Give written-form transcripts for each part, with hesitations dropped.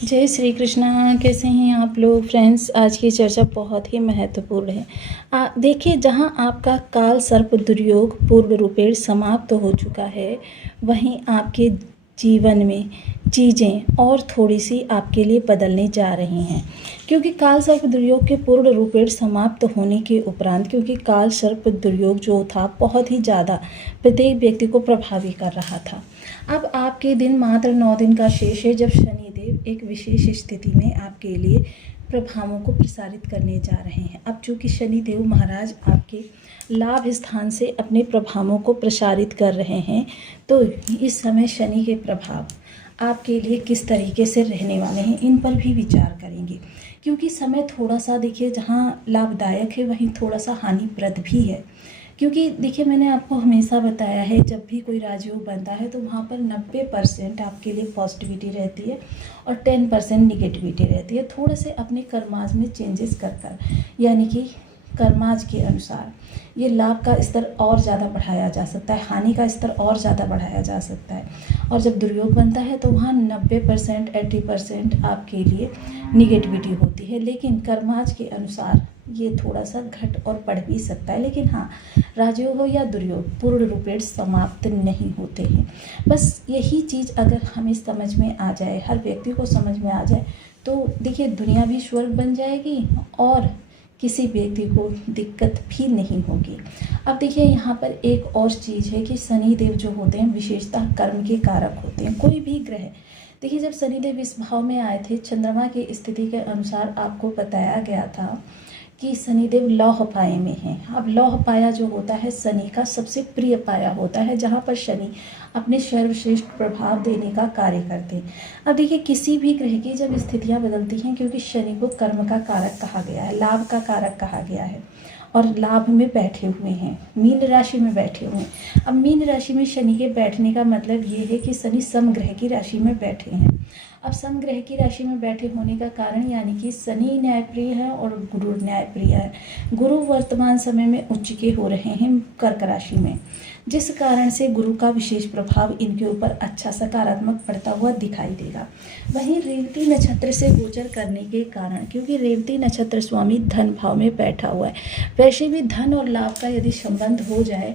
जय श्री कृष्णा। कैसे हैं आप लोग फ्रेंड्स। आज की चर्चा बहुत ही महत्वपूर्ण है। देखिए, जहां आपका काल सर्प दुर्योग पूर्ण रूपेण समाप्त हो चुका है, वहीं आपके जीवन में चीज़ें और थोड़ी सी आपके लिए बदलने जा रही हैं। क्योंकि काल सर्प दुर्योग के पूर्ण रूपेण समाप्त होने के उपरांत, क्योंकि काल सर्प दुर्योग जो था बहुत ही ज़्यादा प्रत्येक व्यक्ति को प्रभावी कर रहा था। अब आपके दिन मात्र 9 दिन का शेष है, जब शनिदेव एक विशेष स्थिति में आपके लिए प्रभावों को प्रसारित करने जा रहे हैं। अब चूँकि शनिदेव महाराज आपके लाभ स्थान से अपने प्रभावों को प्रसारित कर रहे हैं, तो इस समय शनि के प्रभाव आपके लिए किस तरीके से रहने वाले हैं, इन पर भी विचार करेंगे। क्योंकि समय थोड़ा सा देखिए, जहाँ लाभदायक है वहीं थोड़ा सा हानिप्रद भी है। क्योंकि देखिए, मैंने आपको हमेशा बताया है, जब भी कोई राजयोग बनता है तो वहाँ पर 90% आपके लिए पॉजिटिविटी रहती है और 10% निगेटिविटी रहती है। थोड़े से अपने कर्माज में चेंजेस कर यानी कि कर्माज के अनुसार ये लाभ का स्तर और ज़्यादा बढ़ाया जा सकता है, हानि का स्तर और ज़्यादा बढ़ाया जा सकता है। और जब दुर्योग बनता है तो वहाँ 90% 80% आपके लिए निगेटिविटी होती है, लेकिन कर्माज के अनुसार ये थोड़ा सा घट और बढ़ भी सकता है। लेकिन हाँ, राजयोग हो या दुर्योग पूर्ण रूपेण समाप्त नहीं होते हैं। बस यही चीज़ अगर हमें समझ में आ जाए, हर व्यक्ति को समझ में आ जाए, तो देखिए दुनिया भी स्वर्ग बन जाएगी और किसी व्यक्ति को दिक्कत भी नहीं होगी। अब देखिए, यहाँ पर एक और चीज़ है कि शनिदेव जो होते हैं विशेषतः कर्म के कारक होते हैं। कोई भी ग्रह, देखिए जब शनिदेव इस भाव में आए थे, चंद्रमा की स्थिति के अनुसार आपको बताया गया था कि शनिदेव लौह पाए में हैं। अब लौह पाया जो होता है शनि का सबसे प्रिय पाया होता है, जहाँ पर शनि अपने सर्वश्रेष्ठ प्रभाव देने का कार्य करते हैं। अब देखिए, किसी भी ग्रह की जब स्थितियाँ बदलती हैं, क्योंकि शनि को कर्म का कारक कहा गया है, लाभ का कारक कहा गया है, और लाभ में बैठे हुए हैं, मीन राशि में बैठे हुए हैं। अब मीन राशि में शनि के बैठने का मतलब ये है कि शनि समग्रह की राशि में बैठे हैं। अब समग्रह की राशि में बैठे होने का कारण, यानी कि शनि न्यायप्रिय है और गुरु न्यायप्रिय है। गुरु वर्तमान समय में उच्च के हो रहे हैं कर्क राशि में, जिस कारण से गुरु का विशेष प्रभाव इनके ऊपर अच्छा सकारात्मक पड़ता हुआ दिखाई देगा। वहीं रेवती नक्षत्र से गोचर करने के कारण, क्योंकि रेवती नक्षत्र स्वामी धन भाव में बैठा हुआ है, वैसे भी धन और लाभ का यदि संबंध हो जाए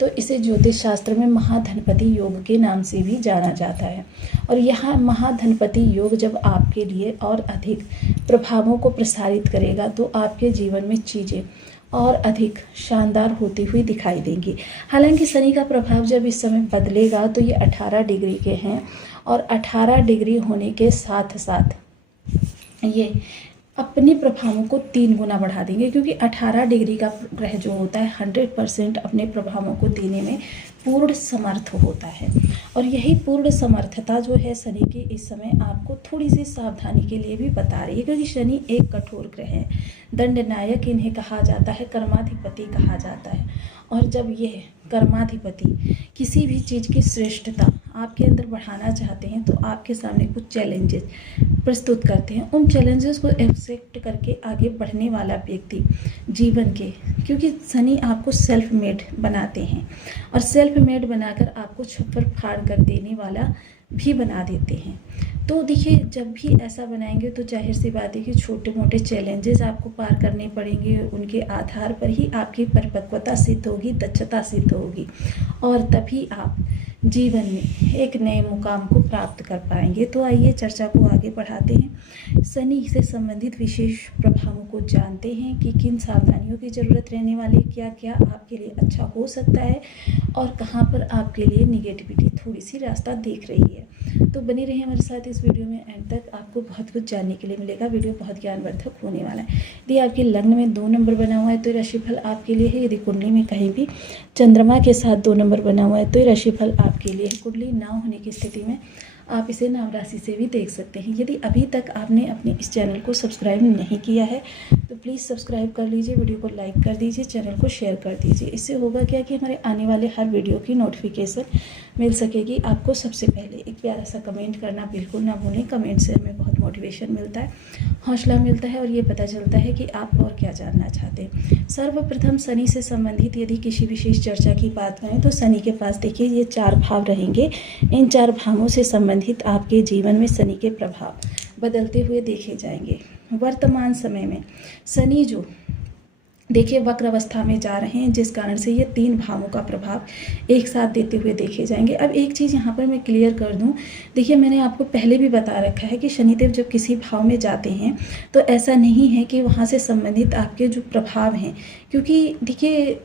तो इसे ज्योतिष शास्त्र में महाधनपति योग के नाम से भी जाना जाता है। और यहाँ महाधनपति योग जब आपके लिए और अधिक प्रभावों को प्रसारित करेगा, तो आपके जीवन में चीज़ें और अधिक शानदार होती हुई दिखाई देंगी। हालांकि शनि का प्रभाव जब इस समय बदलेगा तो ये 18 डिग्री के हैं, और 18 डिग्री होने के साथ साथ ये अपने प्रभावों को 3 गुना बढ़ा देंगे। क्योंकि 18 डिग्री का ग्रह जो होता है 100% अपने प्रभावों को देने में पूर्ण समर्थ होता है। और यही पूर्ण समर्थता जो है शनि की इस समय आपको थोड़ी सी सावधानी के लिए भी बता रही है। क्योंकि शनि एक कठोर ग्रह है, दंडनायक इन्हें कहा जाता है, कर्माधिपति कहा जाता है। और जब ये कर्माधिपति किसी भी चीज़ की श्रेष्ठता आपके अंदर बढ़ाना चाहते हैं, तो आपके सामने कुछ चैलेंजेस प्रस्तुत करते हैं। उन चैलेंजेस को एक्सेप्ट करके आगे बढ़ने वाला व्यक्ति जीवन के, क्योंकि शनि आपको सेल्फ मेड बनाते हैं, और सेल्फ मेड बनाकर आपको छप्पर फाड़ कर देने वाला भी बना देते हैं। तो देखिए, जब भी ऐसा बनाएंगे तो जाहिर सी बात है कि छोटे मोटे चैलेंजेस आपको पार करने पड़ेंगे। उनके आधार पर ही आपकी परिपक्वता सिद्ध होगी, दक्षता सिद्ध होगी, और तभी आप जीवन में एक नए मुकाम को प्राप्त कर पाएंगे। तो आइए चर्चा को आगे बढ़ाते हैं। शनि से संबंधित विशेष प्रभावों को जानते हैं कि किन सावधानियों की ज़रूरत रहने वाली, क्या क्या आपके लिए अच्छा हो सकता है और कहाँ पर आपके लिए निगेटिविटी थोड़ी सी रास्ता देख रही है। तो बने रहिए हमारे साथ इस वीडियो में, एंड तक आपको बहुत कुछ जानने के लिए मिलेगा। वीडियो बहुत ज्ञानवर्धक होने वाला है। यदि आपके लग्न में 2 नंबर बना हुआ है तो राशिफल आपके लिए है। यदि कुंडली में कहीं भी चंद्रमा के साथ 2 नंबर बना हुआ है तो राशिफल आपके लिए है। कुंडली ना होने की स्थिति में आप इसे नाम राशि से भी देख सकते हैं। यदि अभी तक आपने अपने इस चैनल को सब्सक्राइब नहीं किया है तो प्लीज़ सब्सक्राइब कर लीजिए, वीडियो को लाइक कर दीजिए, चैनल को शेयर कर दीजिए। इससे होगा क्या कि हमारे आने वाले हर वीडियो की नोटिफिकेशन मिल सकेगी आपको सबसे पहले। एक प्यारा सा कमेंट करना बिल्कुल ना भूलें। कमेंट से हमें बहुत मोटिवेशन मिलता है, हौसला मिलता है, और ये पता चलता है कि आप और क्या जानना चाहते हैं। सर्वप्रथम शनि से संबंधित यदि किसी विशेष चर्चा की बात करें तो शनि के पास देखिए ये 4 भाव रहेंगे। इन 4 भावों से संबंधित आपके जीवन में शनि के प्रभाव बदलते हुए देखे जाएंगे। वर्तमान समय में शनि जो देखिए वक्र अवस्था में जा रहे हैं, जिस कारण से ये 3 भावों का प्रभाव एक साथ देते हुए देखे जाएंगे। अब एक चीज़ यहाँ पर मैं क्लियर कर दूँ, देखिए मैंने आपको पहले भी बता रखा है कि शनिदेव जब किसी भाव में जाते हैं तो ऐसा नहीं है कि वहाँ से संबंधित आपके जो प्रभाव हैं, क्योंकि देखिए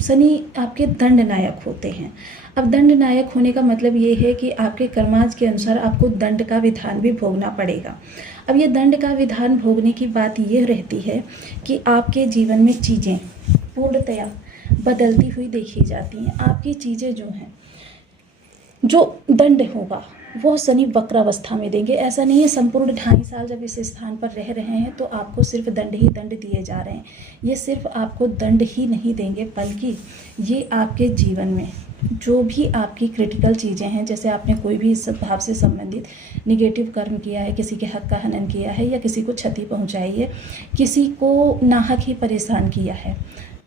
शनि आपके दंड नायक होते हैं। अब दंड नायक होने का मतलब ये है कि आपके कर्माज के अनुसार आपको दंड का विधान भी भोगना पड़ेगा। अब ये दंड का विधान भोगने की बात ये रहती है कि आपके जीवन में चीज़ें पूर्णतया बदलती हुई देखी जाती हैं। आपकी चीज़ें जो हैं, जो दंड होगा वो शनि वक्र अवस्था में देंगे। ऐसा नहीं है संपूर्ण 2.5 साल जब इस स्थान पर रह रहे हैं तो आपको सिर्फ दंड ही दंड दिए जा रहे हैं। ये सिर्फ आपको दंड ही नहीं देंगे, बल्कि ये आपके जीवन में जो भी आपकी क्रिटिकल चीज़ें हैं, जैसे आपने कोई भी इस भाव से संबंधित निगेटिव कर्म किया है, किसी के हक का हनन किया है, या किसी को क्षति पहुंचाई है, किसी को नाहक ही परेशान किया है,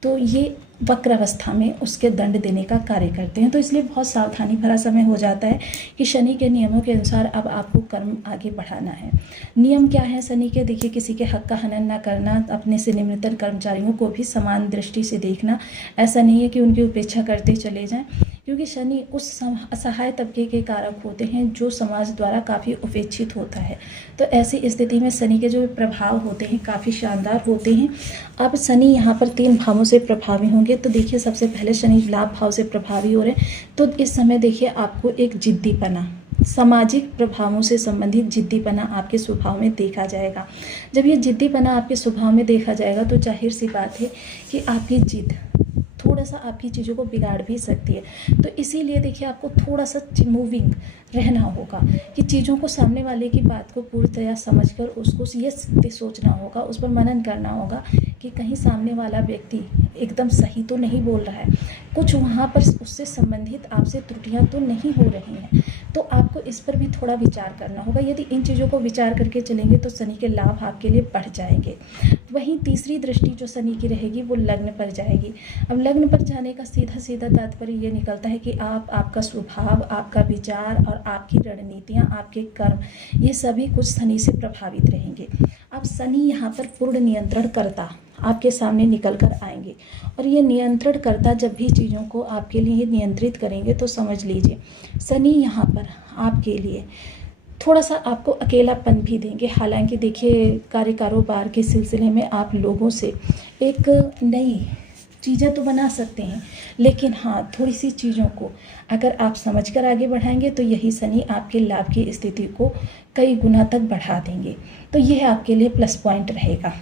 तो ये वक्र अवस्था में उसके दंड देने का कार्य करते हैं। तो इसलिए बहुत सावधानी भरा समय हो जाता है कि शनि के नियमों के अनुसार अब आपको कर्म आगे बढ़ाना है। नियम क्या है शनि के? देखिए, किसी के हक का हनन ना करना, अपने से निम्नतर कर्मचारियों को भी समान दृष्टि से देखना। ऐसा नहीं है कि उनकी उपेक्षा करते चले जाएं, क्योंकि शनि उस असहाय तबके के कारक होते हैं जो समाज द्वारा काफ़ी उपेक्षित होता है। तो ऐसी स्थिति में शनि के जो प्रभाव होते हैं काफ़ी शानदार होते हैं। अब शनि यहाँ पर 3 भावों से प्रभावी होंगे। तो देखिए, सबसे पहले शनि लाभ भाव से प्रभावी हो रहे हैं, तो इस समय देखिए आपको एक जिद्दीपना, सामाजिक प्रभावों से संबंधित जिद्दीपना आपके स्वभाव में देखा जाएगा। जब ये जिद्दीपना आपके स्वभाव में देखा जाएगा तो जाहिर सी बात है कि आपकी जिद थोड़ा सा आपकी चीज़ों को बिगाड़ भी सकती है। तो इसीलिए देखिए आपको थोड़ा सा मूविंग रहना होगा कि चीज़ों को, सामने वाले की बात को पूर्णतया समझकर उसको ये सोचना होगा, उस पर मनन करना होगा कि कहीं सामने वाला व्यक्ति एकदम सही तो नहीं बोल रहा है, कुछ वहाँ पर उससे संबंधित आपसे त्रुटियाँ तो नहीं हो रही हैं। तो आपको इस पर भी थोड़ा विचार करना होगा। यदि इन चीज़ों को विचार करके चलेंगे तो शनि के लाभ आपके लिए बढ़ जाएंगे। वहीं तीसरी दृष्टि जो शनि की रहेगी वो लग्न पर जाएगी। अब लग्न पर जाने का सीधा सीधा तात्पर्य ये निकलता है कि आपका स्वभाव, आपका विचार और आपकी रणनीतियाँ, आपके कर्म, ये सभी कुछ शनि से प्रभावित रहेंगे। अब शनि यहाँ पर पूर्ण नियंत्रणकर्ता आपके सामने निकल कर आएंगे, और ये नियंत्रणकर्ता जब भी चीज़ों को आपके लिए नियंत्रित करेंगे तो समझ लीजिए शनि यहाँ पर आपके लिए थोड़ा सा आपको अकेलापन भी देंगे। हालांकि देखिए, कार्य कारोबार के सिलसिले में आप लोगों से एक नई चीज़ें तो बना सकते हैं, लेकिन हाँ, थोड़ी सी चीज़ों को अगर आप समझकर आगे बढ़ाएंगे तो यही शनि आपके लाभ की स्थिति को कई गुना तक बढ़ा देंगे। तो यह आपके लिए प्लस पॉइंट रहेगा।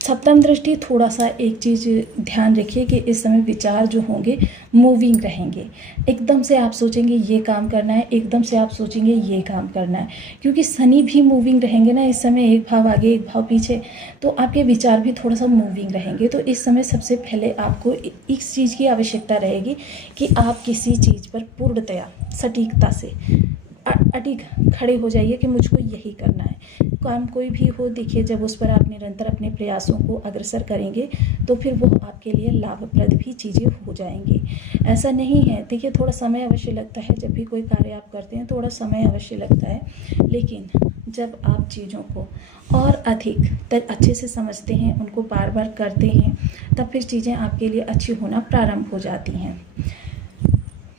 सप्तम दृष्टि, थोड़ा सा एक चीज़ ध्यान रखिए कि इस समय विचार जो होंगे मूविंग रहेंगे। एकदम से आप सोचेंगे ये काम करना है, एकदम से आप सोचेंगे ये काम करना है, क्योंकि शनि भी मूविंग रहेंगे ना इस समय, एक भाव आगे एक भाव पीछे, तो आपके विचार भी थोड़ा सा मूविंग रहेंगे। तो इस समय सबसे पहले आपको इस चीज़ की आवश्यकता रहेगी कि आप किसी चीज़ पर पूर्णतया सटीकता से अडिग खड़े हो जाइए कि मुझको यही करना है। काम कोई भी हो, देखिए जब उस पर आप निरंतर अपने प्रयासों को अग्रसर करेंगे तो फिर वो आपके लिए लाभप्रद भी चीज़ें हो जाएंगी। ऐसा नहीं है, देखिए थोड़ा समय अवश्य लगता है, जब भी कोई कार्य आप करते हैं थोड़ा समय अवश्य लगता है, लेकिन जब आप चीज़ों को और अधिक अच्छे से समझते हैं, उनको बार बार करते हैं, तब फिर चीज़ें आपके लिए अच्छी होना प्रारंभ हो जाती हैं।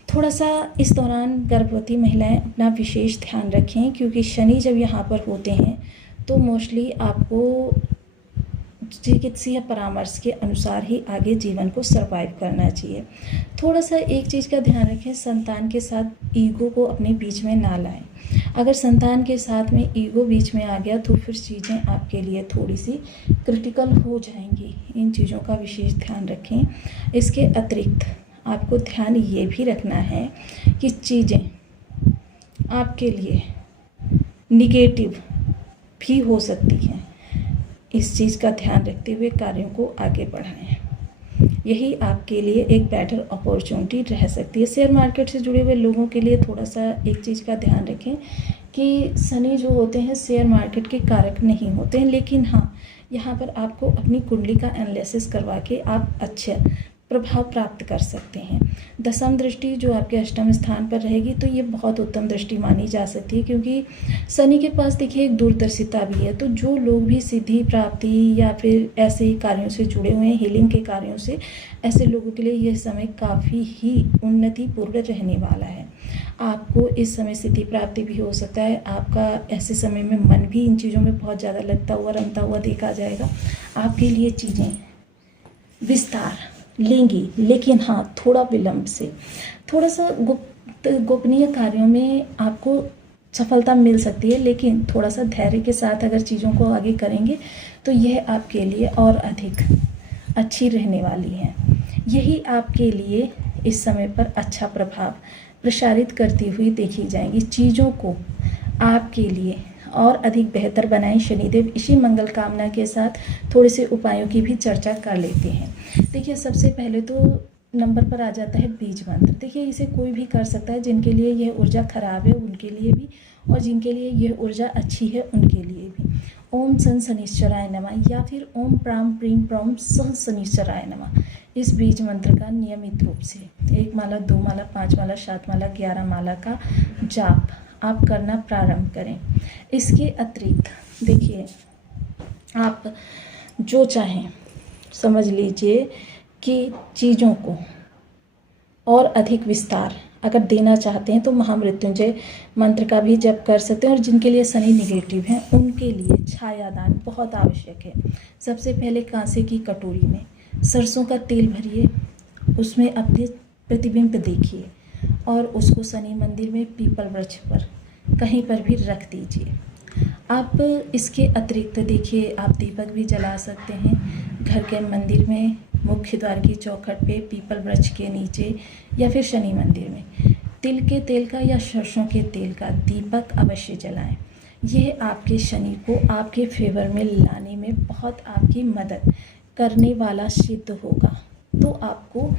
थोड़ा सा इस दौरान गर्भवती महिलाएं अपना विशेष ध्यान रखें, क्योंकि शनि जब यहाँ पर होते हैं तो मोस्टली आपको चिकित्सीय परामर्श के अनुसार ही आगे जीवन को सरवाइव करना चाहिए। थोड़ा सा एक चीज़ का ध्यान रखें, संतान के साथ ईगो को अपने बीच में ना लाएं। अगर संतान के साथ में ईगो बीच में आ गया तो फिर चीज़ें आपके लिए थोड़ी सी क्रिटिकल हो जाएंगी। इन चीज़ों का विशेष ध्यान रखें। इसके अतिरिक्त आपको ध्यान ये भी रखना है कि चीज़ें आपके लिए निगेटिव भी हो सकती हैं। इस चीज़ का ध्यान रखते हुए कार्यों को आगे बढ़ाएं। यही आपके लिए एक बेटर अपॉर्चुनिटी रह सकती है। शेयर मार्केट से जुड़े हुए लोगों के लिए थोड़ा सा एक चीज़ का ध्यान रखें कि शनि जो होते हैं शेयर मार्केट के कारक नहीं होते हैं, लेकिन हाँ, यहाँ पर आपको अपनी कुंडली का एनालिसिस करवा के आप अच्छा प्रभाव प्राप्त कर सकते हैं। दशम दृष्टि जो आपके अष्टम स्थान पर रहेगी तो ये बहुत उत्तम दृष्टि मानी जा सकती है, क्योंकि शनि के पास देखिए एक दूरदर्शिता भी है। तो जो लोग भी सिद्धि प्राप्ति या फिर ऐसे कार्यों से जुड़े हुए हैं, हीलिंग के कार्यों से, ऐसे लोगों के लिए यह समय काफ़ी ही उन्नतिपूर्ण रहने वाला है। आपको इस समय सिद्धि प्राप्ति भी हो सकता है। आपका ऐसे समय में मन भी इन चीज़ों में बहुत ज़्यादा लगता हुआ रमता हुआ देखा जाएगा। आपके लिए चीज़ें विस्तार लेंगी, लेकिन हाँ, थोड़ा विलंब से। थोड़ा सा गोपनीय कार्यों में आपको सफलता मिल सकती है, लेकिन थोड़ा सा धैर्य के साथ अगर चीज़ों को आगे करेंगे तो यह आपके लिए और अधिक अच्छी रहने वाली है। यही आपके लिए इस समय पर अच्छा प्रभाव प्रसारित करती हुई देखी जाएंगी। चीज़ों को आपके लिए और अधिक बेहतर बनाएं शनिदेव। इसी मंगल कामना के साथ थोड़े से उपायों की भी चर्चा कर लेते हैं। देखिए, सबसे पहले तो नंबर पर आ जाता है बीज मंत्र। देखिए, इसे कोई भी कर सकता है। जिनके लिए यह ऊर्जा खराब है उनके लिए भी, और जिनके लिए यह ऊर्जा अच्छी है उनके लिए भी। ओम सन शनिश्चराय नमः या फिर ओम प्राम प्रीम प्रम सह शनिश्चराय नमः, इस बीज मंत्र का नियमित रूप से 1 माला, 2 माला, 5 माला, 7 माला, 11 माला का जाप आप करना प्रारंभ करें। इसके अतिरिक्त देखिए, आप जो चाहें समझ लीजिए कि चीज़ों को और अधिक विस्तार अगर देना चाहते हैं तो महामृत्युंजय मंत्र का भी जप कर सकते हैं। और जिनके लिए शनि निगेटिव हैं उनके लिए छायादान बहुत आवश्यक है। सबसे पहले कांसे की कटोरी में सरसों का तेल भरिए, उसमें अपने प्रतिबिंब देखिए और उसको शनि मंदिर में, पीपल वृक्ष पर, कहीं पर भी रख दीजिए। आप इसके अतिरिक्त देखिए, आप दीपक भी जला सकते हैं घर के मंदिर में, मुख्य द्वार की चौखट पे, पीपल वृक्ष के नीचे या फिर शनि मंदिर में। तिल के तेल का या सरसों के तेल का दीपक अवश्य जलाएं। यह आपके शनि को आपके फेवर में लाने में बहुत आपकी मदद करने वाला सिद्ध होगा। तो आपको